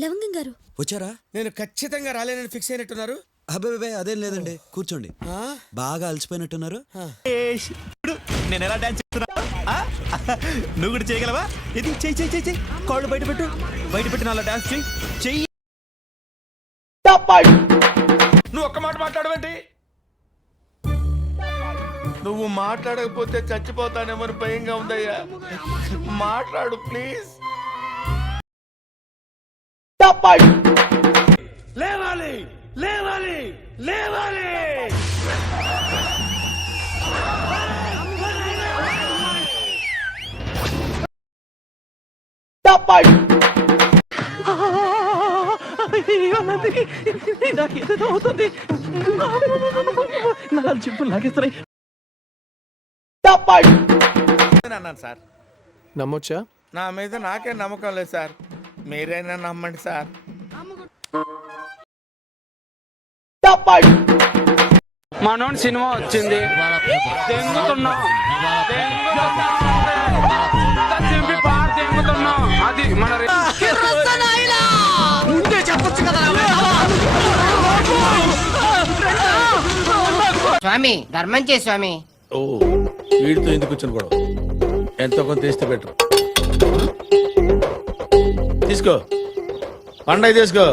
లవంగం గారు వచ్చారా? నేను ఖచ్చితంగా రాలేనని ఫిక్స్ అయినట్టున్నారు. అబ్బాయి అదేం లేదండి, కూర్చోండి. బాగా అలసిపోయినట్టున్నారు. నేను ఎలా డాన్స్ చేస్తున్నా నువ్వు కూడా చేయగలవా? ఇది చెయ్యి చెయ్యి చెయ్యి చెయ్యి, కాళ్ళు బయట పెట్టు, బయట పెట్టిన అలా డాన్స్ చెయ్యి చెయ్యి. నువ్వు ఒక్క మాట మాట్లాడవేంటి? నువ్వు మాట్లాడకపోతే చచ్చిపోతానేమని భయంగా ఉందయ్యా. మాట్లాడు ప్లీజ్. లేవాలి లేవాలి లేవాలి. నాకేదో అవుతుంది, నా చెప్పులు లాగేస్తున్నాయి. అన్నాను సార్. నమ్మొచ్చా? నా మీద నాకే నమ్మకం లేదు సార్, మీరైనా నమ్మండి సార్. మనోన్ సినిమా వచ్చింది, అది మన ముందే చెప్పొచ్చు కదా. స్వామి ధర్మం చే స్వామి. ఓ వీడితో ఎందుకు కూర్చొని కూడా ఎంతో కొంత తీస్తే బెటర్. తీసుకో పండగ తీసుకో.